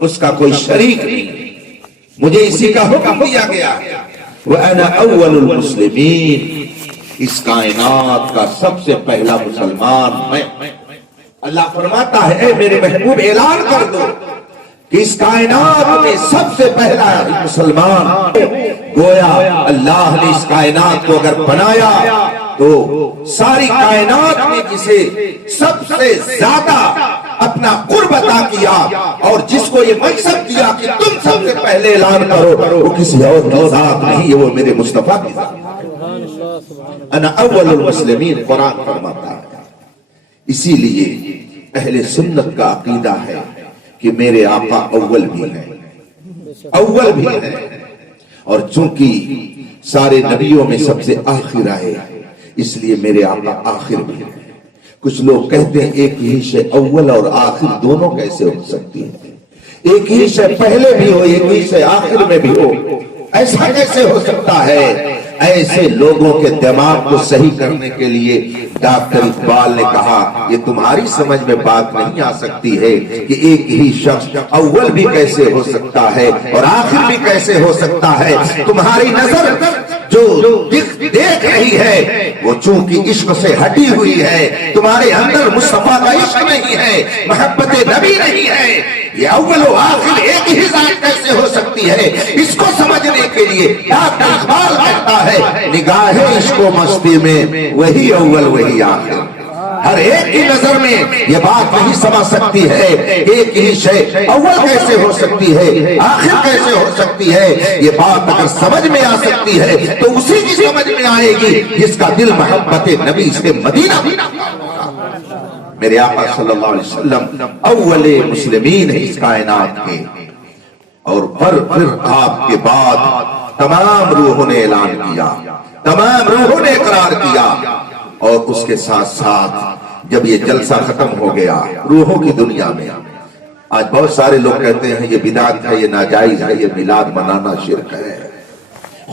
اس کا کوئی شریک نہیں، مجھے اسی کا حکم دیا گیا وَأَنَا أَوَّلُ الْمُسْلِمِينَ، اس کائنات کا سب سے پہلا مسلمان میں۔ اللہ فرماتا ہے اے میرے محبوب اعلان کر دو کہ اس کائنات میں سب سے پہلا مسلمان۔ گویا اللہ نے اس کائنات کو اگر بنایا تو ساری کائنات میں جسے سب سے زیادہ اپنا قرب عطا کیا اور جس کو یہ منصب دیا کہ تم سب سے پہلے اعلان کرو، وہ کسی اور کی ذات نہیں، وہ میرے مصطفیٰ کی ذات ہے۔ انا اول المسلمین، قرآن فرماتا ہے۔ اسی لیے اہل سنت کا عقیدہ ہے کہ میرے آقا اول بھی ہیں، اول بھی ہیں، اور چونکہ سارے نبیوں میں سب سے آخر آئے اس لیے میرے آقا آخر بھی ہیں۔ کچھ لوگ کہتے ہیں ایک ہی شے اول اور آخر دونوں کیسے ہو سکتی ہے، ایک ہی شے پہلے بھی ہو ایک ہی شے آخر میں بھی ہو، ایسا کیسے ہو سکتا ہے؟ ایسے لوگوں کے دماغ کو صحیح کرنے کے لیے ڈاکٹر اقبال نے کہا یہ تمہاری سمجھ میں بات نہیں آ سکتی ہے کہ ایک ہی شخص اول بھی کیسے ہو سکتا ہے اور آخر بھی کیسے ہو سکتا ہے۔ تمہاری نظر جو دیکھ رہی ہے وہ چونکہ عشق سے ہٹی ہوئی ہے، تمہارے اندر مصطفیٰ کا عشق نہیں ہے، محبت نبی نہیں ہے۔ یہ اول و آخر ایک ہی ذات کیسے ہو سکتی ہے؟ اس کو سمجھنے کے لیے ڈاکٹر اقبال کہتا ہے نگاہ عشق و مستی میں وہی اول وہی آخر۔ ہر ایک کی نظر میں یہ بات نہیں سمجھ سکتی ہے ایک ہی شے اول کیسے ہو سکتی ہے آخر کیسے ہو سکتی ہے۔ یہ بات اگر سمجھ میں آ سکتی ہے تو اسی کی سمجھ میں آئے گی جس کا دل محبت نبی سے مدینہ۔ میرے آقا صلی اللہ علیہ وسلم اول مسلمین ہیں اس کائنات کے، اور پھر آپ کے بعد تمام روحوں نے اعلان کیا، تمام روحوں نے اقرار کیا، اور اس کے ساتھ ساتھ جب یہ جلسہ ختم ہو گیا روحوں کی دنیا میں، آج بہت سارے لوگ کہتے ہیں یہ بدعت ہے، یہ ناجائز ہے، یہ میلاد منانا شرک ہے۔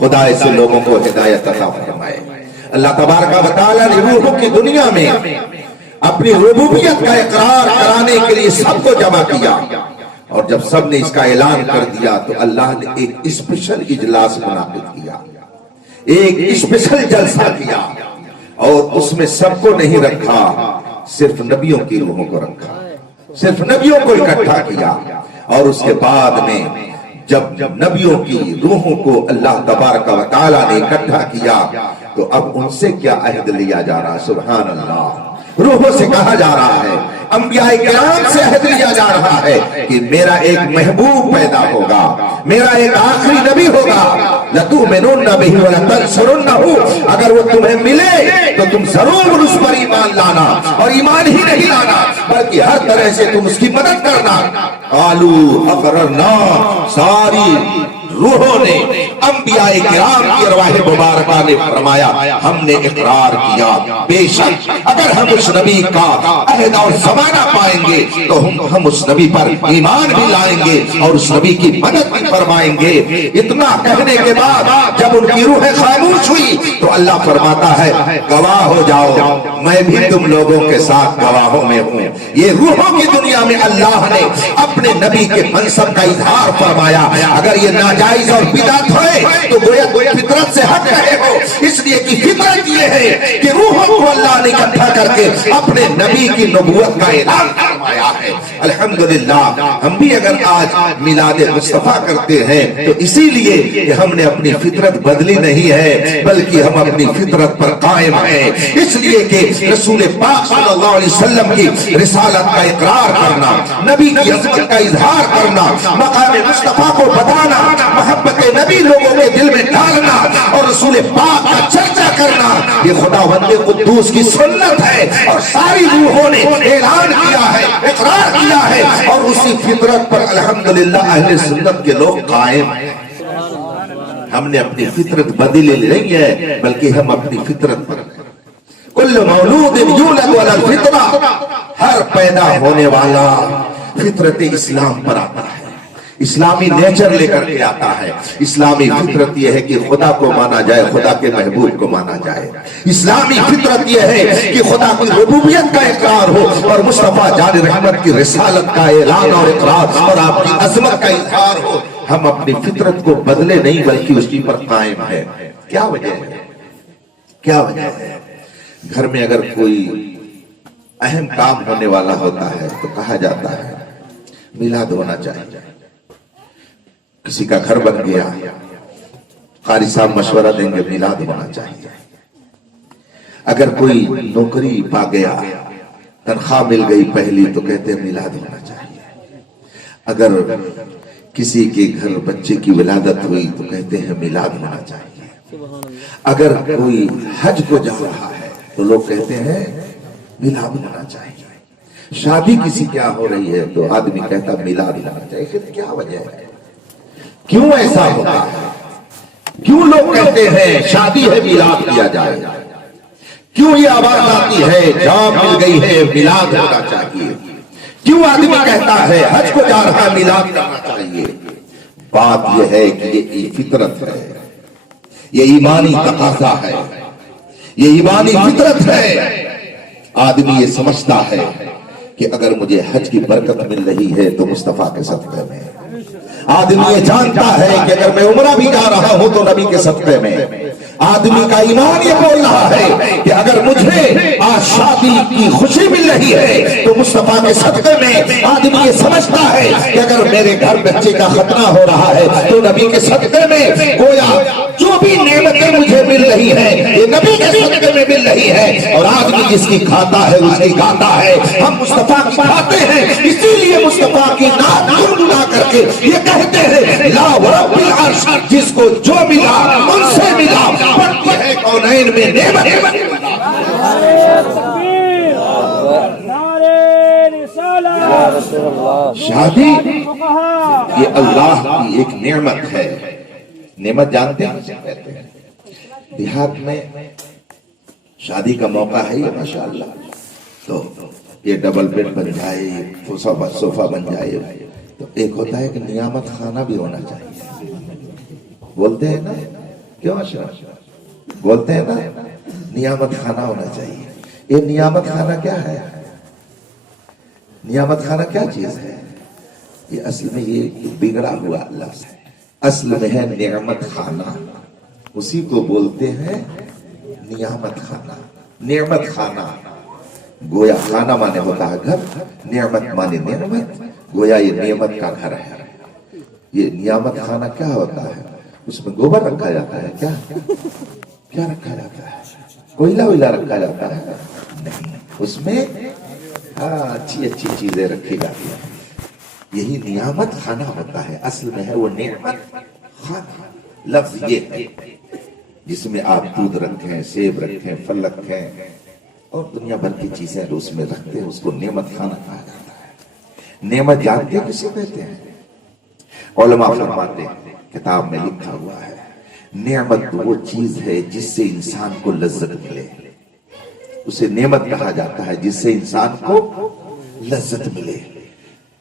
خدا ایسے لوگوں کو ہدایت عطا فرمائے۔ اللہ تبارک و تعالیٰ نے روحوں کی دنیا میں اپنی ربوبیت کا اقرار کرانے کے لیے سب کو جمع کیا، اور جب سب نے اس کا اعلان کر دیا تو اللہ نے ایک اسپیشل اجلاس منعقد کیا، ایک اسپیشل جلسہ کیا، اور اس میں سب کو نہیں رکھا، صرف نبیوں کی روحوں کو رکھا، صرف نبیوں کو اکٹھا کیا۔ اور اس کے بعد میں جب نبیوں کی روحوں کو اللہ تبارک و تعالیٰ نے اکٹھا کیا تو اب ان سے کیا عہد لیا جا رہا؟ سبحان اللہ، روحوں سے کہا جا رہا ہے، انبیاء کرام سے عہد لیا جا رہا ہے کہ میرا ایک محبوب پیدا ہوگا، میرا ایک آخری نبی ہوگا، لَتُؤْمِنُنَّ بِهِ وَلَتَنْصُرُنَّهُ، اگر وہ تمہیں ملے تو تم ضرور اس پر ایمان لانا، اور ایمان ہی نہیں لانا بلکہ ہر طرح سے تم اس کی مدد کرنا۔ قَالُوا أَقْرَرْنَا، ساری روحوں نے انبیاء کرام کی ارواح مبارکہ نے فرمایا ہم نے اقرار کیا، بے شک اگر ہم اس نبی کا عہد اور زمانہ پائیں گے تو ہم اس نبی پر ایمان بھی لائیں گے اور اس نبی کی مدد بھی فرمائیں گے۔ اتنا کہنے کے بعد جب ان کی روحیں خاموش ہوئی تو اللہ فرماتا ہے گواہ ہو جاؤ، میں بھی تم لوگوں کے ساتھ گواہوں میں ہوں۔ یہ روحوں کی دنیا میں اللہ نے اپنے نبی کے منصب کا اظہار فرمایا۔ اگر یہ ناجائز اور بدعت ہوئے تو گویا فطرت سے ہٹ رہے ہو، اس لیے کہ فطرت یہ ہے کہ روحوں کو اللہ نے اکٹھا کر کے اپنے نبی کی نبوت کا اعلان فرمایا ہے۔ الحمدللہ ہم بھی اگر آج میلاد مصطفیٰ کرتے ہیں تو اسی لیے کہ ہم نے اپنی فطرت بدلی نہیں ہے بلکہ ہم اپنی فطرت پر قائم ہیں، اس لیے کہ رسول پاک صلی اللہ علیہ وسلم کی رسالت کا اقرار کرنا، نبی کی عظمت کا اظہار کرنا، مقام مصطفیٰ کو بتانا، محبت نبی لوگوں کے دل میں ڈالنا اور رسول پاک کا چرچا کرنا، یہ خداوند قدوس کی سنت ہے، اور ساری روحوں نے اعلان کیا ہے، اقرار کیا ہے، اور اسی فطرت پر الحمدللہ اہل سنت کے لوگ قائم ہیں۔ ہم نے اپنی فطرت بدل نہیں ہے بلکہ ہم اپنی فطرت پر کل مولود یولد علی الفطرہ، ہر پیدا ہونے والا فطرت اسلام پر آتا ہے، اسلامی نیچر لے کر کے آتا ہے. اسلامی فطرت یہ ہے کہ خدا کو مانا جائے, خدا کے محبوب کو مانا جائے. اسلامی فطرت یہ ہے کہ خدا کی ربوبیت کا اقرار ہو اور مصطفیٰ جان رحمت کی رسالت کا اعلان اور اقرار اور آپ کی عظمت کا اظہار ہو. ہم اپنی فطرت کو بدلے نہیں بلکہ اس کی پر قائم ہے. کیا وجہ ہے؟ کیا وجہ ہے؟ گھر میں اگر کوئی اہم کام ہونے والا ہوتا ہے تو کہا جاتا ہے میلاد ہونا چاہیے. کسی کا گھر بن گیا, قاری صاحب مشورہ دیں گے میلاد ہونا چاہیے. اگر کوئی نوکری پا گیا, تنخواہ مل گئی پہلی, تو کہتے ہیں میلاد ہونا چاہیے. اگر کسی کے گھر بچے کی ولادت ہوئی تو کہتے ہیں میلاد ہونا چاہیے. اگر کوئی حج کو جا رہا ہے تو لوگ کہتے ہیں میلاد ہونا چاہیے. شادی کسی کیا ہو رہی ہے تو آدمی کہتا میلاد ہونا چاہیے. پھر کیا وجہ ہے؟ کیوں ایسا ہوتا ہے؟ کیوں لوگ کہتے ہیں شادی ہے میلاد کیا جائے؟ کیوں یہ آواز آتی ہے جاب مل گئی ہے میلاد ہونا چاہیے؟ کیوں آدمی کہتا ہے حج کو جا رہا ہے میلاد کرنا چاہیے؟ بات یہ ہے کہ یہ فطرت ہے, یہ ایمانی تقاضا ہے, یہ ایمانی فطرت ہے. آدمی یہ سمجھتا ہے کہ اگر مجھے حج کی برکت مل رہی ہے تو مصطفیٰ کے صدقے میں. آدمی یہ جانتا ہے کہ اگر میں عمرہ بھی جا رہا ہوں تو نبی کے صدقے میں. آدمی کا ایمان یہ بول رہا ہے کہ اگر مجھے آج شادی کی خوشی مل رہی ہے تو مصطفیٰ کے صدقے میں. آدمی یہ سمجھتا ہے کہ اگر میرے گھر بچے کا ختنہ ہو رہا ہے تو نبی کے صدقے میں. گویا جو بھی نعمتیں مجھے مل رہی ہیں یہ نبی کے صدقے میں مل رہی ہے. اور آدمی جس کی کھاتا ہے اس کی گاتا ہے. ہم مصطفیٰ کی کھاتے ہیں, اسی لیے مصطفیٰ کی نام گنگنا کر کے یہ کہتے ہیں لا ورب العرش, جس کو جو ملا ان سے ملا, بڑھتی ہے کونین میں نعمت. شادی یہ اللہ کی ایک نعمت ہے. نعمت جانتے ہیں دیہات میں شادی کا موقع ہے یہ ماشاءاللہ, تو یہ ڈبل بیڈ بن جائے, صوفہ بن جائے, تو ایک ہوتا ہے کہ نیامت خانہ بھی ہونا چاہیے. بولتے ہیں نا, کیوں اشرف بولتے ہیں نا, نیامت خانہ ہونا چاہیے. یہ نیامت خانہ کیا ہے؟ نیامت خانہ کیا چیز ہے؟ یہ اصل میں یہ بگڑا ہوا لفظ ہے. اصل میں ہے نعمت خانہ, اسی کو بولتے ہیں نیامت خانہ. نعمت خانہ گویا خانہ مانے ہوتا ہے گھر, نعمت مانے نعمت, گویا یہ نعمت کا گھر ہے. یہ نیامت خانہ کیا ہوتا ہے؟ اس میں گوبر رکھا جاتا ہے کیا؟ کیا رکھا جاتا ہے؟ کوئلہ ویلہ رکھا جاتا ہے؟ نہیں, اس میں اچھی اچھی چیزیں رکھی جاتی ہیں. یہی نیامت خانہ ہوتا ہے. اصل میں ہے وہ نعمت خانہ. لفظ یہ ہے جس میں آپ دودھ رکھیں, سیب رکھیں, پھل رکھیں اور دنیا بھر کی چیزیں اس میں رکھتے ہیں, اس کو نعمت خانہ کہا جاتا ہے. نعمت جانتے ہیں کسے کہتے ہیں؟ علماء فرماتے ہیں, کتاب میں لکھا ہوا ہے, نعمت وہ چیز ہے جس سے انسان کو لذت ملے. اسے نعمت کہا جاتا ہے جس سے انسان کو لذت ملے.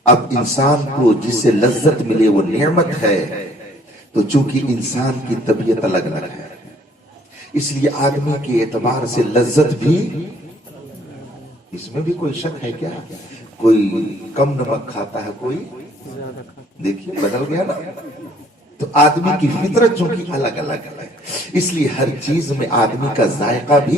اب انسان کو جس سے لذت ملے وہ نعمت ہے, تو چونکہ انسان کی طبیعت الگ الگ ہے اس لیے آدمی کے اعتبار سے لذت بھی, اس میں بھی کوئی شک ہے کیا؟ کوئی کم نمک کھاتا ہے, کوئی دیکھیے بدل گیا نا. تو آدمی کی فطرت چونکہ الگ الگ ہے اس لیے ہر چیز میں آدمی کا ذائقہ بھی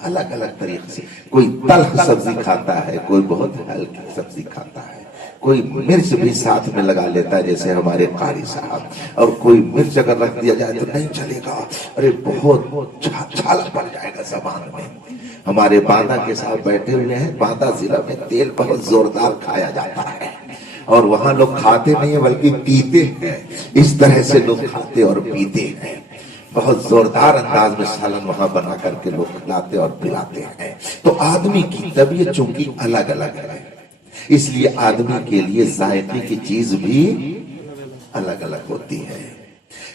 الگ الگ طریقے سے. کوئی تلخ سبزی کھاتا ہے, کوئی بہت ہلکی سبزی کھاتا ہے, کوئی مرچ بھی ساتھ میں لگا لیتا ہے جیسے ہمارے قاری صاحب, اور کوئی مرچ اگر رکھ دیا جائے تو نہیں چلے گا, ارے بہت چھالا پڑ جائے گا زبان میں. ہمارے باندہ کے ساتھ بیٹھے ہوئے ہیں, باندہ ضلع میں تیل بہت زوردار کھایا جاتا ہے اور وہاں لوگ کھاتے نہیں ہیں بلکہ پیتے ہیں. اس طرح سے لوگ کھاتے اور پیتے ہیں, بہت زوردار انداز میں سالن وہاں بنا کر کے لوگ کھلاتے اور پلاتے ہیں. تو آدمی کی طبیعت چونکہ الگ الگ ہے اس لیے آدمی کے لیے ذائقے کی چیز بھی الگ الگ ہوتی ہے.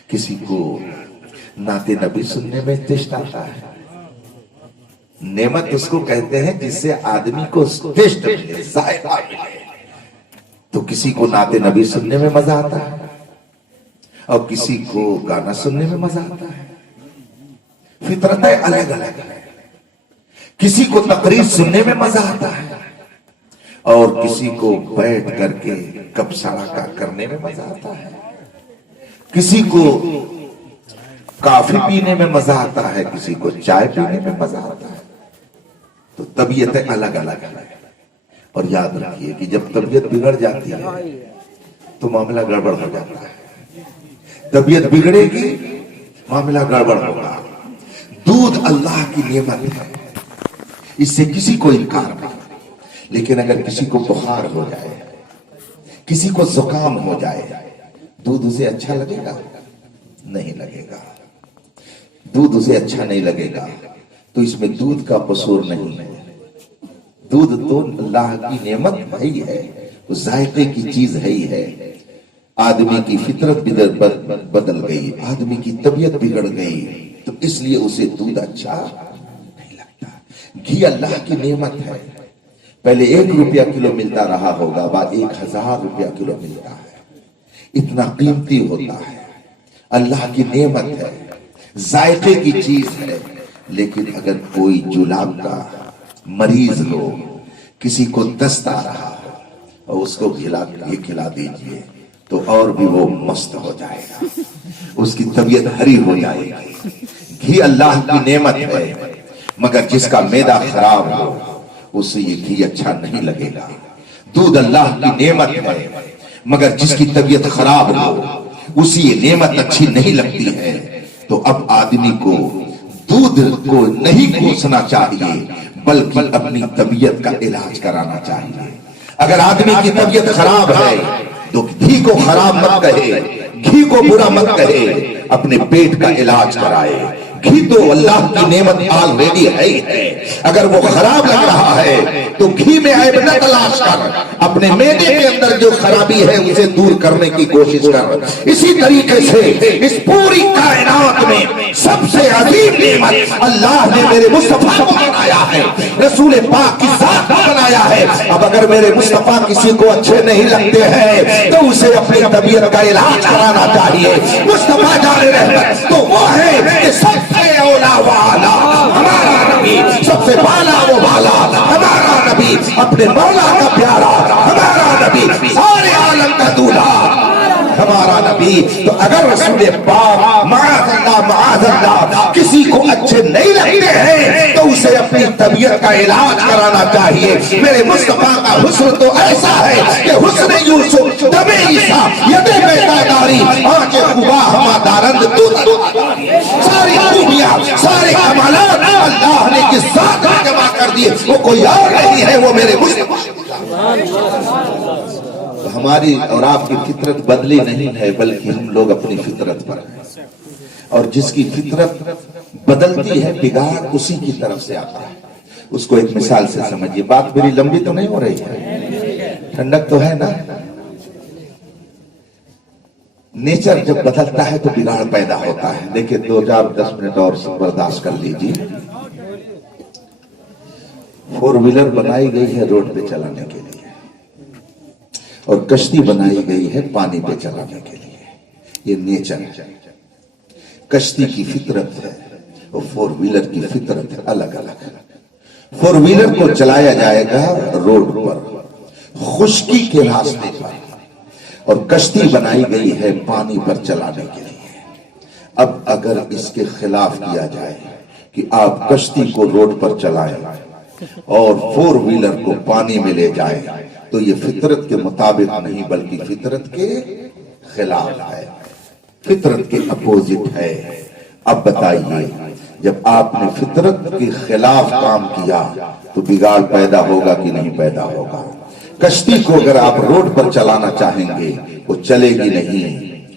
کسی کو نعت نبی سننے میں تشت آتا ہے, نعمت اس کو کہتے ہیں جس سے آدمی کو تشت ملے, ذائقہ ملے. تو کسی کو نعت نبی سننے میں مزہ آتا ہے اور کسی کو گانا سننے میں مزہ آتا ہے. فطرتیں الگ الگ ہیں. کسی کو تقریر سننے میں مزہ آتا ہے اور کسی کو بیٹھ کر کے کب سڑا کرنے میں مزہ آتا ہے. کسی کو کافی پینے میں مزہ آتا ہے, کسی کو چائے پینے میں مزہ آتا ہے. تو طبیعتیں الگ الگ ہیں. اور یاد رکھیے کہ جب طبیعت بگڑ جاتی ہے تو معاملہ گڑبڑ ہو جاتا ہے. طبیعت بگڑے گی معاملہ گڑبڑ ہوگا. دودھ اللہ کی نعمت ہے, اس سے کسی کو انکار نہیں. لیکن اگر کسی کو بخار ہو جائے, کسی کو زکام ہو جائے, دودھ اسے اچھا لگے گا؟ نہیں لگے گا. دودھ اسے اچھا نہیں لگے گا تو اس میں دودھ کا قصور نہیں ہے. دودھ تو اللہ کی نعمت ہی ہے, ذائقے کی چیز ہے ہی ہے. آدمی کی فطرت بدل گئی, آدمی کی طبیعت بگڑ گئی, تو اس لیے اسے دودھ اچھا نہیں لگتا. گھی اللہ کی نعمت ہے. پہلے 1 روپیہ کلو ملتا رہا ہوگا, بعد 1000 روپیہ کلو ملتا ہے. اتنا قیمتی ہوتا ہے, اللہ کی نعمت ہے, ذائقے کی چیز ہے. لیکن اگر کوئی جلاب کا مریض ہو, کسی کو دست آ رہا ہو اور اس کو کھلا دیجئے تو اور بھی وہ مست ہو جائے گا, اس کی طبیعت ہری ہو جائے گی. گھی اللہ کی نعمت ہے, مگر جس کا معدہ خراب ہو اسے یہ گھی اچھا نہیں لگے گا. دودھ اللہ کی نعمت ہے, مگر جس کی طبیعت خراب ہو اسے یہ نعمت اچھی نہیں لگتی ہے. تو اب آدمی کو دودھ کو نہیں کوسنا چاہیے بلکہ اپنی طبیعت کا علاج کرانا چاہیے. اگر آدمی کی طبیعت خراب ہے تو گھی کو خراب مت کہے, گھی کو برا مت کہے, اپنے پیٹ کا علاج کرائے. گھی تو اللہ کی نعمت آلریڈی ہے ہی ہے. اگر وہ خراب لگ رہا ہے تو گھی میں عیب نہ تلاش کر, اپنے معدے کے اندر جو خرابی ہے اسے دور کرنے کی کوشش کر. اسی طریقے سے اس پوری کائنات میں سب سے عظیم نعمت اللہ نے میرے مصطفیٰ کو بنایا ہے, رسول پاک کی ذات کو بنایا ہے. اب اگر میرے مصطفیٰ کسی کو اچھے نہیں لگتے ہیں تو اسے اپنی طبیعت کا علاج کرانا چاہیے. مصطفیٰ جان رحمت تو وہ ہے کہ سب سے اولا والا ہمارا نبی, سب سے بالا وہ بالا ہمارا نبی, اپنے مولا کا پیارا ہمارا نبی, سارے عالم کا دولہا ہمارا نبی. تو اگر رسول پاک معاذ اللہ کسی کو اچھے نہیں لگتے ہیں تو اسے اپنی طبیعت کا علاج کرانا چاہیے. میرے مصطفیٰ کا حسن تو ایسا ہے کہ حسن یوسف دم عیسیٰ ید بیداری آنچ خوبا ہما دارند ساری خوبیاں سارے کمالات اللہ نے جس ذات میں جمع کر دیے وہ کوئی اور نہیں ہے, وہ میرے مصطفیٰ. ہماری اور آپ کی فطرت بدلی نہیں ہے بلکہ ہم لوگ اپنی فطرت پر ہیں, اور جس کی فطرت بدلتی ہے بگاڑ اسی کی طرف سے آتا ہے. اس کو ایک مثال سے سمجھیے. بات میری لمبی تو نہیں ہو رہی ہے, ٹھنڈک تو ہے نا. نیچر جب بدلتا ہے تو بگاڑ پیدا ہوتا ہے. دیکھیں 10 منٹ اور برداشت کر لیجیے. 4 ویلر بنائی گئی ہے روڈ پہ چلانے کے لیے اور کشتی بنائی گئی ہے پانی پہ چلانے کے لیے. یہ نیچر ہے. کشتی کی فطرت ہے اور 4 ویلر کی فطرت ہے الگ الگ. 4 ویلر کو چلایا جائے گا روڈ پر خشکی کے راستے پر, اور کشتی بنائی گئی ہے پانی پر چلانے کے لیے. اب اگر اس کے خلاف کیا جائے کہ آپ کشتی کو روڈ پر چلائیں اور 4 ویلر کو پانی میں لے جائیں تو یہ فطرت کے مطابق نہیں بلکہ فطرت کے خلاف ہے, فطرت کے اپوزٹ ہے. اب بتائیے جب آپ نے فطرت کے خلاف کام کیا تو بگاڑ پیدا ہوگا کہ نہیں پیدا ہوگا؟ کشتی کو اگر آپ روڈ پر چلانا چاہیں گے وہ چلے گی نہیں,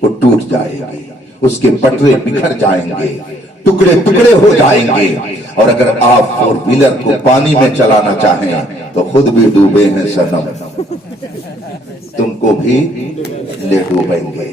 وہ ٹوٹ جائے گی, اس کے پٹرے بکھر جائیں گے, ٹکڑے ٹکڑے ہو جائیں گے. اور اگر آپ 4 ویلر کو پانی میں چلانا چاہیں تو خود بھی ڈوبے ہیں صنم, تم کو بھی لے ڈوبیں گے.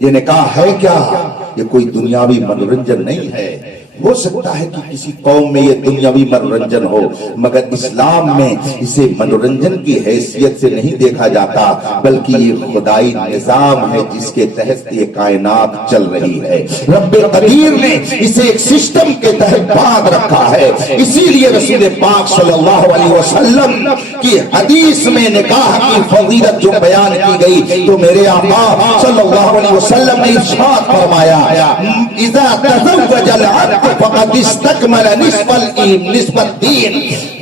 یہ نکاح ہے کیا؟ یہ کوئی دنیاوی منورنجن نہیں ہے۔ ہو سکتا ہے کہ کسی قوم میں یہ دنیاوی منورنجن ہو، مگر اسلام میں اسے منورنجن کی حیثیت سے نہیں دیکھا جاتا، بلکہ یہ خدائی نظام ہے جس کے تحت یہ کائنات چل رہی ہے۔ رب قدیر نے اسے ایک سسٹم کے تحت باندھ رکھا ہے۔ اسی لیے رسول پاک صلی اللہ علیہ وسلم کی حدیث میں نکاح کی فضیلت جو بیان کی گئی تو میرے آقا صلی اللہ علیہ وسلم نے ارشاد فرمایا، اذا تزوج العبد فقد استكمل نصف الدین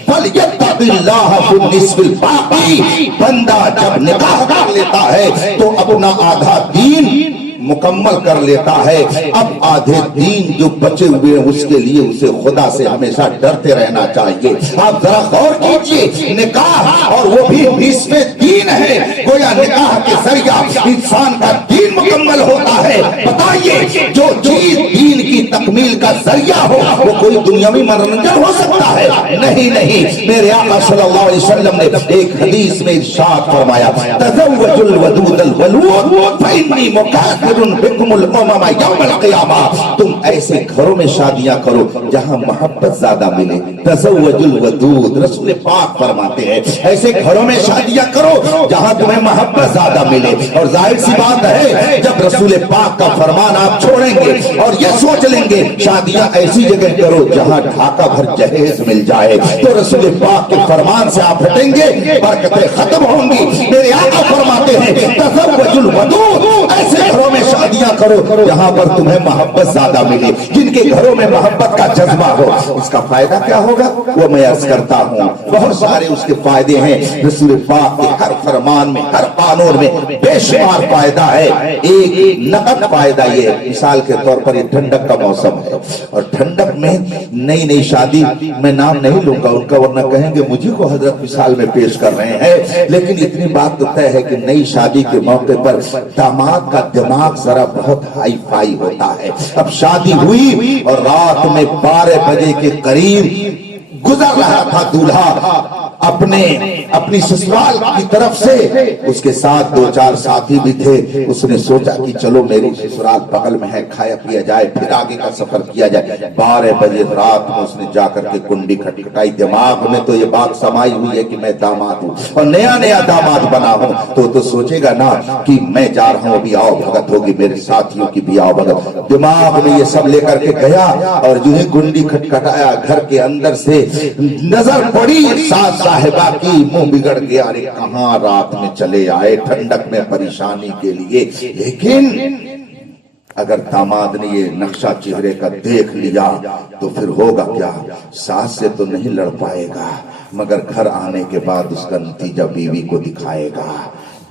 فلیتق اللہ فی النصف الباقی۔ بندہ جب نکاح کر لیتا ہے تو اپنا آدھا دین مکمل کر لیتا ہے، اب آدھے دین جو بچے ہوئے ہیں اس کے لیے اسے خدا سے ہمیشہ ڈرتے رہنا چاہیے۔ آپ ذرا غور کیجئے، نکاح اور وہ بھی نصف دین ہے، گویا نکاح کے ذریعہ انسان کا دین مکمل ہوتا ہے۔ بتائیے جو چیز دین کی تکمیل کا ذریعہ ہو وہ کوئی دنیاوی منورنجن ہو سکتا ہے؟ نہیں۔ میرے آقا صلی اللہ علیہ وسلم نے ایک حدیث میں ارشاد فرمایا، تزوج الودود الولود فإنی مکافر بکم الامم یوم القیامہ۔ تم ایسے گھروں میں شادیاں کرو جہاں محبت زیادہ ملے۔ تزوج الودود، رسول پاک فرماتے ہیں ایسے گھروں میں شادیاں کرو جہاں تمہیں محبت زیادہ ملے۔ اور ظاہر سی بات ہے جب رسول پاک کا فرمان آپ چھوڑیں گے اور یہ سوچ لیں گے شادیاں ایسی جگہ کرو جہاں ڈھاکہ بھر جہیز مل جائے، تو رسول پاک کے فرمان سے آپ ہٹیں گے، برکتیں ختم ہوں گی۔ میرے آقا فرماتے ہیں تزوج الودود، ایسے گھروں میں شادیاں کرو جہاں پر تمہیں محبت زیادہ ملے، جن کے گھروں میں محبت کا جذبہ ہو۔ اس کا فائدہ کیا ہوگا وہ میں عرض کرتا ہوں، بہت سارے اس کے فائدے ہیں۔ رسول پاک کے ہر فرمان میں، ہر قانون میں بے شمار فائدہ ہے۔ ایک نقد فائدہ یہ ہے، مثال کے طور پر یہ ٹھنڈک کا موسم ہے اور ٹھنڈک میں نئی شادی، میں نام نہیں لوں گا ان کا ورنہ کہیں گے مجھے کو حضرت مثال میں پیش کر رہے ہیں، لیکن اتنی بات تو طے ہے کہ نئی شادی کے موقع پر داماد کا دماغ ذرا بہت ہائی فائی ہوتا ہے۔ اب شادی ہوئی اور رات میں 12 بجے کے قریب گزر رہا تھا دولہا اپنی سسرال کی طرف سے، اس کے ساتھ 2-4 ساتھی بھی تھے۔ اس نے سوچا کہ چلو میری سسرال بغل میں ہے، کھایا پیا جائے پھر آگے کا سفر کیا جائے۔ 12 بجے رات میں اس نے جا کر کے کنڈی کھٹکھٹائی، دماغ میں تو یہ بات سمائی ہوئی ہے کہ میں داماد ہوں اور نیا داماد بنا ہوں، تو سوچے گا نا کہ میں جا رہا ہوں، ابھی آؤ بھگت ہوگی میرے ساتھیوں کی بھی آؤ بھگت۔ دماغ میں یہ سب لے کر کے گیا اور جو ہی کنڈی کھٹکھٹایا گھر کے اندر سے نظر پڑی ساتھ صاحبہ کی، منہ بگڑ گیا، ارے کہاں رات میں چلے آئے ٹھنڈک میں پریشانی کے لیے۔ لیکن اگر داماد نے یہ نقشہ چہرے کا دیکھ لیا تو پھر ہوگا کیا، ساس سے تو نہیں لڑ پائے گا مگر گھر آنے کے بعد اس کا نتیجہ بیوی کو دکھائے گا۔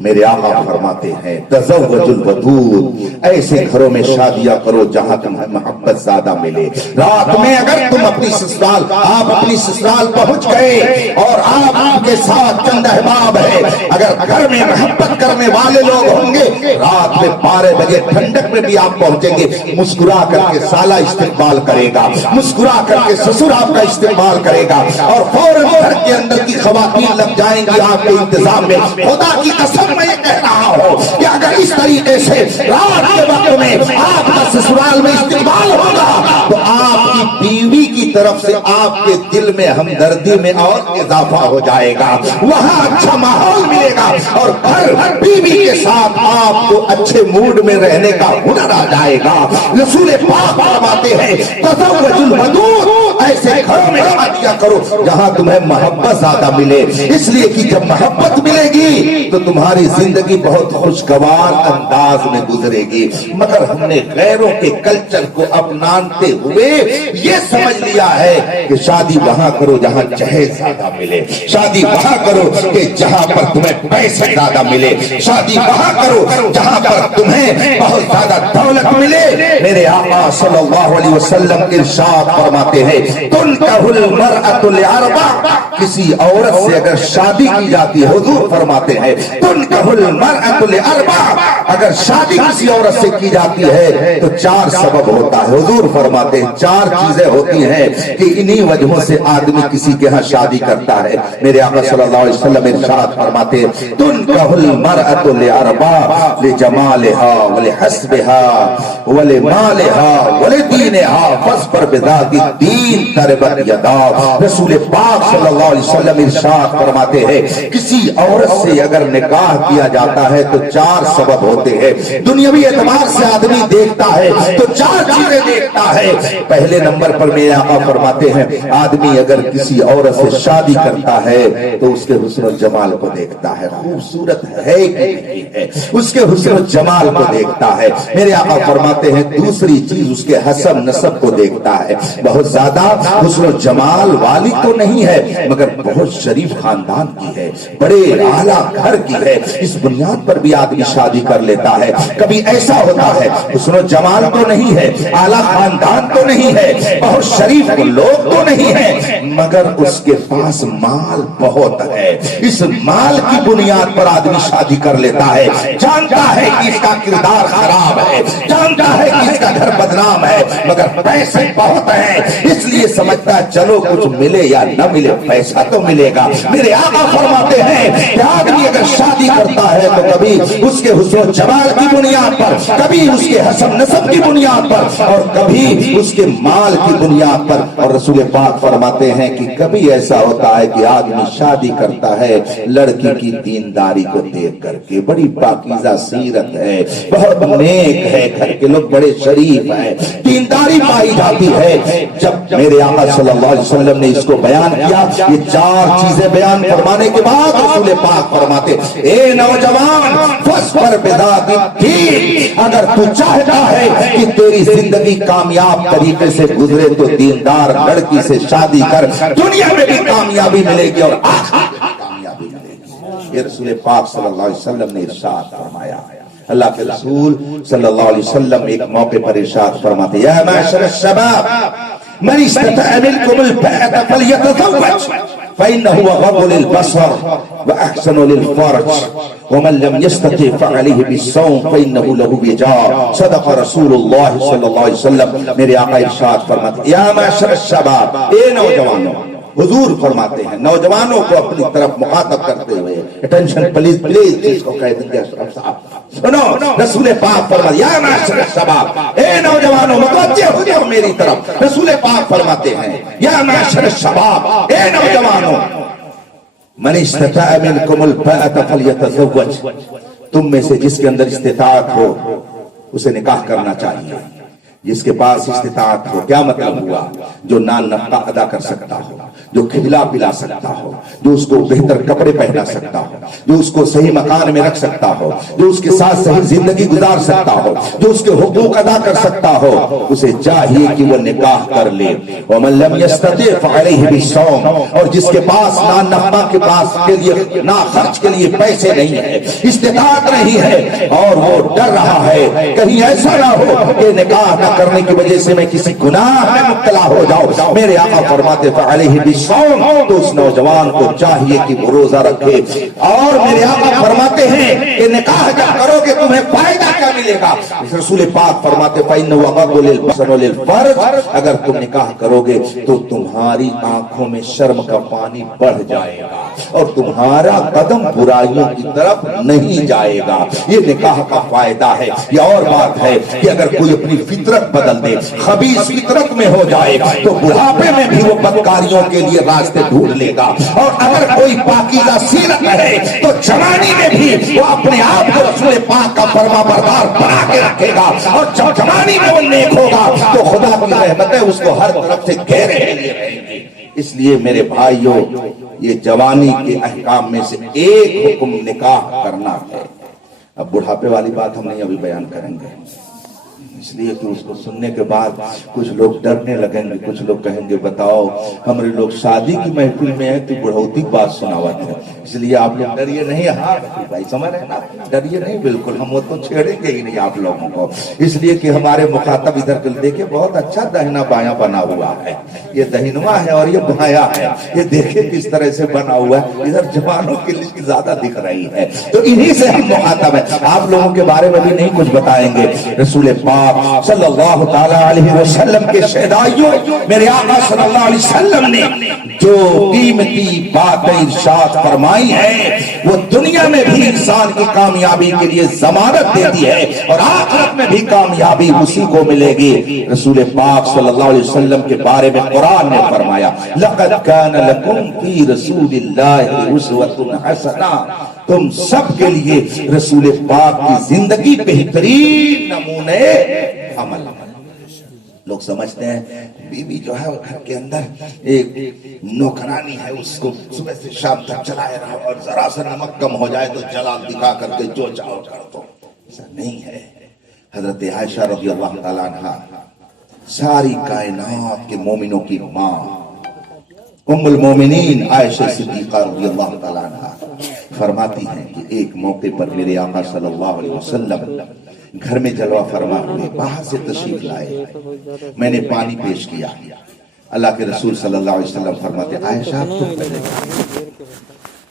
میرے آقا فرماتے ہیں تزوج الودود، ایسے گھروں میں شادیاں کرو جہاں تمہیں محبت زیادہ ملے۔ رات میں اگر تم اپنی سسرال پہنچ گئے اور آپ کے ساتھ چند احباب ہے، اگر گھر میں محبت کرنے والے لوگ ہوں گے، رات میں 12 بجے ٹھنڈک میں بھی آپ پہنچیں گے، مسکرا کر کے سالہ استقبال کرے گا، مسکرا کر کے سسر آپ کا استقبال کرے گا اور فوراً گھر کے اندر کی خواتین لگ جائیں گی آپ کے انتظام میں۔ خدا کی قسم میں یہ کہہ رہا ہوں کہ اگر اس طریقے سے رات کے وقت میں آپ کا سسرال میں استقبال ہوگا تو آپ کی بیوی کی طرف سے آپ کے دل میں ہمدردی میں اور اضافہ ہو جائے گا، وہاں اچھا ماحول ملے گا اور ہر بیوی کے ساتھ آپ کو اچھے موڈ میں رہنے کا ہنر آ جائے گا۔ رسول پاک فرماتے ہیں تزوج الودود، ایسے گھروں میں شادیاں کرو جہاں تمہیں محبت زیادہ ملے، اس لیے کہ جب محبت ملے گی تو تمہاری زندگی بہت خوشگوار انداز میں گزرے گی۔ مگر ہم نے غیروں کے کلچر کو اپناتے ہوئے یہ سمجھ لیا ہے کہ شادی وہاں کرو جہاں جہیز زیادہ ملے، شادی وہاں کرو کہ جہاں پر تمہیں پیسے زیادہ ملے، شادی وہاں کرو جہاں پر تمہیں بہت زیادہ دولت ملے۔ میرے آقا صلی اللہ علیہ وسلم ارشاد فرماتے ہیں تنکح المرأة لأربع، کسی عورت سے اگر شادی کی جاتی ہے، حضور فرماتے ہیں تنکح المرأة لأربع، اگر شادی کسی عورت سے کی جاتی ہے تو 4 سبب ہوتا ہے. حضور فرماتے ہیں 4 چیزیں ہوتی ہیں کہ انہی وجہوں سے آدمی کسی کے ہاں شادی کرتا ہے. میرے آقا صلی اللہ علیہ وسلم ارشاد فرماتے ہیں تنکح المرأة لأربع لجمالها ولحسبها ولمالها ولدینها فاصبر بذات الدین تربت یداک. رسول پاک صلی اللہ علیہ وسلم ارشاد فرماتے ہیں کسی عورت سے اگر نکاح کیا جاتا ہے تو 4 سبب ہوتے ہیں. دنیاوی اعتبار سے آدمی دیکھتا ہے تو 4 چیزیں دیکھتا ہے. پہلے نمبر پر میرے آقا فرماتے ہیں آدمی اگر کسی عورت سے شادی کرتا ہے تو اس کے حسن و جمال کو دیکھتا ہے, خوبصورت ہے کہ نہیں ہے, اس کے حسن و جمال کو دیکھتا ہے. میرے آقا فرماتے ہیں دوسری چیز اس کے حسب نسب کو دیکھتا ہے. بہت زیادہ حسن و جمال والی تو نہیں ہے مگر بہت شریف خاندان کی ہے, بڑے اعلیٰ گھر کی ہے, اس بنیاد پر بھی آدمی شادی کر لیتا ہے. کبھی ایسا ہوتا ہے حسن و جمال تو نہیں ہے, اعلیٰ خاندان تو نہیں ہے, بہت شریف لوگ تو نہیں ہے مگر اس کے پاس مال بہت ہے. اس مال کی بنیاد پر آدمی شادی کر لیتا ہے. جانتا ہے کہ اس کا کردار خراب ہے, جانتا ہے کہ اس کا گھر بدنام ہے مگر پیسے بہت ہیں اس لیے سمجھتا ہے چلو کچھ ملے یا نہ ملے پیسہ تو ملے گا. میرے آقا فرماتے ہیں کہ آدمی اگر شادی کرتا ہے تو کبھی اس کے حسن و جمال کی بنیاد پر, کبھی اس کے حسب نسب کی بنیاد پر اور کبھی اس کے مال کی بنیاد پر. اور رسول پاک فرماتے ہیں کہ کبھی ایسا ہوتا ہے کہ آدمی شادی کرتا ہے لڑکی کی دینداری کو دیکھ کر کے, بڑی پاکیزہ سیرت ہے, بہت نیک ہے, گھر کے لوگ بڑے شریف ہیں, دینداری پائی جاتی ہے. جب میرے آقا صلی اللہ علیہ وسلم نے اس کو بیان کیا, یہ 4 چیزیں بیان فرمانے کے بعد رسول پاک فرماتے اے نوجوان فاصبر بذات الدین, اگر تو چاہتا ہے کہ تیری زندگی کامیاب طریقے سے گزرے تو دیندار لڑکی سے شادی کر, دنیا میں بھی کامیابی ملے گی اور آخرت میں کامیابی ملے گی. یہ رسول پاک صلی اللہ علیہ وسلم نے ارشاد فرمایا. اللہ کے رسول صلی اللہ علیہ وسلم ایک موقع پر ارشاد فرماتے یا معشر الشباب من استطاع منکم الباءة فلیتزوج فإنه أغض للبصر وأحسن للفرج ومن لم يستطع فعليه بالصوم فإنه له وجاء. صدق رسول اللہ صلی اللہ علیہ وسلم. میرے آقا ارشاد فرماتے یا معشر الشباب, اے نوجوانوں. حضور فرماتے ہیں نوجوانوں کو اپنی طرف مخاطب کرتے ہوئے, اٹینشن پلیز پلیز جس کو کہہ دیں گے سنو, رسول پاک فرماتے یا معشر الشباب, اے نوجوانوں متوجہ ہو جاؤ میری طرف. رسول پاک فرماتے ہیں یا معشر الشباب, اے نوجوانوں من استطاع منکم الباءة فلیتزوج, تم میں سے جس کے اندر استطاعت ہو اسے نکاح کرنا چاہیے. جس کے پاس استطاعت ہو, کیا مطلب ہوا؟ جو نان نفقہ ادا کر سکتا ہو, جو کھلا پلا سکتا ہو, جو اس کو بہتر کپڑے پہنا سکتا ہو, جو اس کو صحیح مکان میں رکھ سکتا ہو, جو اس کے ساتھ صحیح زندگی گزار سکتا ہو, جو اس کے حقوق ادا کر سکتا ہو, اسے چاہیے کہ وہ نکاح کر لے. ومن لم يستطع فعليه بالصوم, اور جس کے پاس نان نفقہ کے پاس کے لیے نہ خرچ کے لیے پیسے نہیں ہے, استطاعت نہیں ہے اور وہ ڈر رہا ہے کہیں ایسا نہ ہو کہ نکاح نہ کرنے کی وجہ سے میں کسی گناہ میں مبتلا ہو جاؤں. میرے آقا فرماتے فعلیہ بالصوم, تو اس نوجوان کو چاہیے کہ وہ روزہ رکھے. اور میرے آقا فرماتے ہیں کہ نکاح جب کرو گے تمہیں فائدہ کیا ملے گا؟ رسول پاک فرماتے فإنه أغض للبصر وللفرج, اگر تم نکاح کرو گے تو تمہاری آنکھوں میں شرم کا پانی بڑھ جائے گا اور تمہارا قدم برائیوں کی طرف نہیں جائے گا. یہ نکاح کا فائدہ ہے. یہ اور بات ہے کہ اگر کوئی اپنی فطرت بدل دے, خبیث فطرت میں ہو جائے تو بڑھاپے میں بھی وہ بدکاریوں کے لیے راستے ڈھونڈ لے گا. اور اگر کوئی پاکیزہ سیرت ہے تو جوانی میں بھی وہ اپنے آپ کو رسول پاک کا فرما بردار بنا کے رکھے گا. اور جب جوانی میں وہ نیک ہوگا تو خدا کی رحمتیں اس کو ہر طرف سے گھیرے لیے رہیں گی. اس لیے میرے بھائیوں, یہ جوانی کے احکام میں سے ایک حکم نکاح کرنا ہے. اب بڑھاپے والی بات ہم نہیں ابھی بیان کریں گے, اس لیے کہ اس کو سننے کے بعد کچھ لوگ ڈرنے لگیں گے, کچھ لوگ کہیں گے بتاؤ ہمارے لوگ شادی کی محفل میں ہیں تو بڑھوتی کی بات سناوت ہے. اس لیے آپ لوگ ڈریے نہیں. ہاں بھائی سمجھ رہے ہیں نا, ڈریے نہیں بالکل, ہم وہ تو چھیڑیں گے ہی نہیں آپ لوگوں کو, اس لیے کہ ہمارے مخاطب ادھر کل دیکھیں بہت اچھا دہنا بایاں بنا ہوا ہے, یہ دہنوا ہے اور یہ بایاں ہے, یہ دیکھیں کس طرح سے بنا ہوا ہے, ادھر جوانوں کی لسٹ زیادہ دکھ رہی ہے, تو انہی سے ہم مخاطب ہیں. آپ لوگوں کے بارے میں بھی نہیں کچھ بتائیں گے. رسول پاک صلی اللہ تعالی علیہ وسلم کے شہدائیوں, میرے آقا صلی اللہ علیہ وسلم نے جو قیمتی باتیں ارشاد فرمائی ہیں وہ دنیا میں بھی انسان کی کامیابی کے لیے ضمانت دیتی ہے اور آخرت میں بھی کامیابی اسی کو ملے گی. رسول پاک صلی اللہ علیہ وسلم کے بارے میں قرآن نے فرمایا لَقَدْ كَانَ لَكُمْ فِي رَسُولِ اللَّهِ أُسْوَةٌ حَسَنَةٌ, تم سب کے لیے رسول پاک کی زندگی بہترین نمونے عمل. لوگ سمجھتے ہیں بیوی جو ہے وہ گھر کے اندر ایک نوکرانی ہے, اس کو صبح سے شام تک چلائے رہا اور ذرا سا نمک کم ہو جائے تو جلال دکھا کر کے جو چاہو کر دو. ایسا نہیں ہے. حضرت عائشہ رضی اللہ تعالیٰ عنہ ساری کائنات کے مومنوں کی ماں ام المومنین عائشہ صدیقہ رضی اللہ تعالیٰ عنہ فرماتی ہیں کہ ایک موقع پر میرے آقا صلی اللہ علیہ وسلم گھر میں جلوہ فرما ہوئے, باہر سے تشریف لائے, میں نے پانی پیش کیا. اللہ کے رسول صلی اللہ علیہ وسلم فرماتے عائشہ تم پہلے.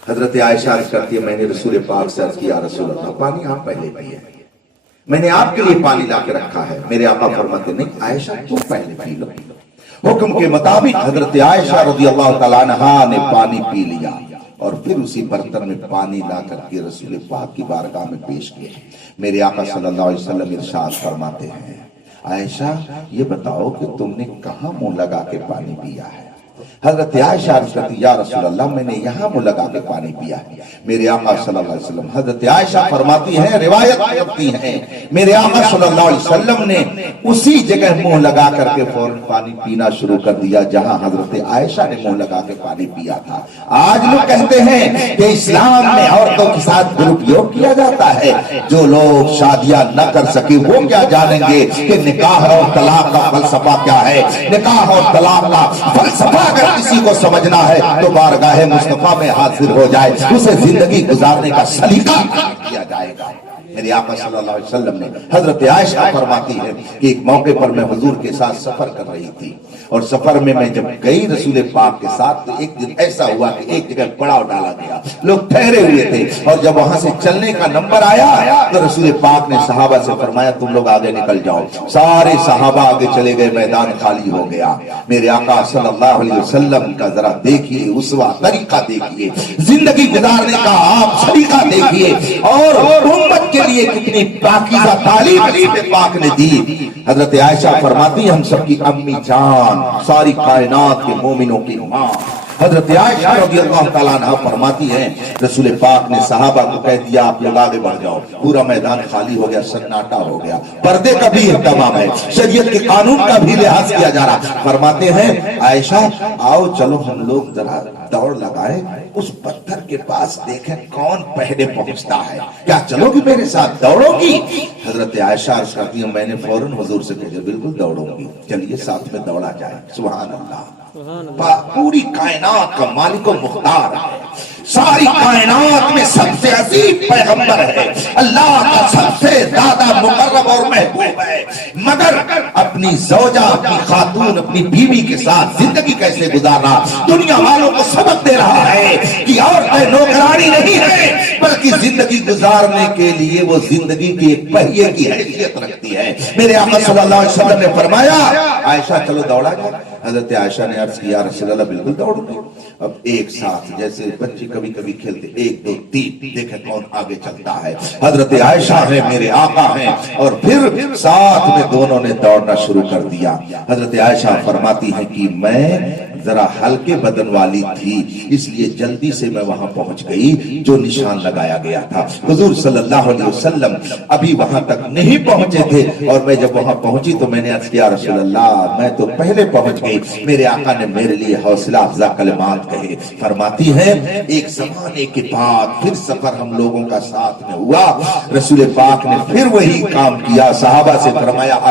حضرت عائشہ عرض کرتی ہے میں نے رسول پاک سے عرض کیا رسول اللہ پانی آپ پہلے پیے, میں نے آپ کے لیے پانی لا کے رکھا ہے. میرے آقا فرماتے نہیں عائشہ تم پہلے پی لو. حکم کے مطابق حضرت عائشہ رضی اللہ تعالیٰ عنہا نے پانی پی لیا اور پھر اسی برتن میں پانی لا کر کے رسول پاک کی بارگاہ میں پیش کیا. میرے آقا صلی اللہ علیہ وسلم ارشاد فرماتے ہیں عائشہ یہ بتاؤ کہ تم نے کہاں منہ لگا کے پانی پیا ہے؟ حضرت عائشہ عرض کرتی یا رسول اللہ میں نے یہاں منہ لگا کے پانی پیا ہے. میرے آقا صلی اللہ علیہ وسلم, حضرت عائشہ فرماتی ہیں روایت کرتی ہیں میرے آقا صلی اللہ علیہ وسلم نے اسی جگہ منہ لگا کر کے فوراً پانی پینا شروع کر دیا جہاں حضرت عائشہ نے منہ لگا کے پانی پیا تھا. آج لوگ کہتے ہیں کہ اسلام میں عورتوں کے ساتھ درپیوگ کیا جاتا ہے. جو لوگ شادیاں نہ کر سکے وہ کیا جانیں گے کہ نکاح اور طلاق کا فلسفہ کیا ہے. نکاح اور طلاق کا فلسفہ اگر کسی کو سمجھنا ہے تو بارگاہ مصطفیٰ میں حاضر ہو جائے, اسے زندگی گزارنے کا سلیقہ کیا جائے گا. میرے آقا صلی اللہ علیہ وسلم نے حضرت عائشہ فرماتی ہے کہ ایک موقع پر میں حضور کے ساتھ سفر کر رہی تھی اور سفر میں جب گئی رسول پاک کے ساتھ تو ایک دن ایسا ہوا کہ ایک جگہ پڑاؤ ڈالا گیا, لوگ ٹھہرے ہوئے تھے اور جب وہاں سے چلنے کا نمبر آیا تو رسول پاک نے صحابہ سے فرمایا تم لوگ آگے نکل جاؤ. سارے صحابہ آگے چلے گئے, میدان خالی ہو گیا. میرے آقا صلی اللہ علیہ وسلم کا ذرا دیکھیے اسوہ طریقہ دیکھیے, زندگی گزارنے کا آپ طریقہ دیکھیے اور امت کے لیے کتنی پاکیزہ تعلیم رسول پاک نے دی. حضرت عائشہ فرماتی ہم سب کی امی جان, ساری کائنات کے مومنوں کی ماں حضرت عائشہ رضی اللہ تعالیٰ عنہ فرماتی ہیں رسول پاک نے صحابہ کو کہہ دیا آپ لوگ آگے بڑھ جاؤ. پورا میدان خالی ہو گیا, سناٹا ہو گیا. پردے کا بھی اہتمام ہے, شریعت کے قانون کا بھی لحاظ کیا جا رہا. فرماتے ہیں عائشہ آؤ چلو ہم لوگ ذرا دوڑ لگائے, اس پتھر کے پاس دیکھیں کون پہلے پہنچتا ہے, کیا چلو گی میرے ساتھ, دوڑو گی؟ حضرت عائشہ عرض کرتی ہوں میں نے فوراً حضور سے کہا بالکل دوڑوں گی, چلیے ساتھ میں دوڑا جائے. سبحان اللہ. پوری کائنات کا مالک و مختار ہے, ساری کائنات میں سب سے عظیم پیغمبر ہے, اللہ کا سب سے زیادہ مقرب اور محبوب ہے, مگر اپنی زوجہ اپنی خاتون اپنی بیوی کے ساتھ زندگی کیسے گزارنا دنیا والوں کو سبق دے رہا ہے کہ عورتیں نوکرانی نہیں ہے بلکہ زندگی گزارنے کے لیے وہ زندگی کی ایک پہیے کی حیثیت رکھتی ہے. میرے آقا صلی اللہ علیہ وسلم نے فرمایا عائشہ چلو دوڑا جائے. حضرت عائشہ نے عرض کیا رسول اللہ بالکل دوڑو گے. اب ایک ساتھ جیسے بچے کبھی کبھی کھیلتے 1 2 3 دیکھیں کون آگے چلتا ہے. حضرت عائشہ ہے میرے آقا ہیں اور پھر ساتھ میں دونوں نے دوڑنا شروع کر دیا. حضرت عائشہ فرماتی ہیں کہ میں ذرا ہلکے بدن والی تھی اس لیے جلدی سے میں وہاں پہنچ گئی جو نشان لگایا گیا تھا. حضور صلی اللہ علیہ وسلم ابھی وہاں تک نہیں پہنچے تھے اور میں جب وہاں پہنچی تو میں نے عرض کیا رسول اللہ میں تو پہلے پہنچ گئی. میرے آقا نے میرے لیے حوصلہ افزا کلمات کہے. فرماتی ہیں ایک زمانے کے بعد پھر سفر ہم لوگوں کا ساتھ میں ہوا, رسول پاک نے پھر وہی کام کیا, صحابہ سے فرمایا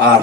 8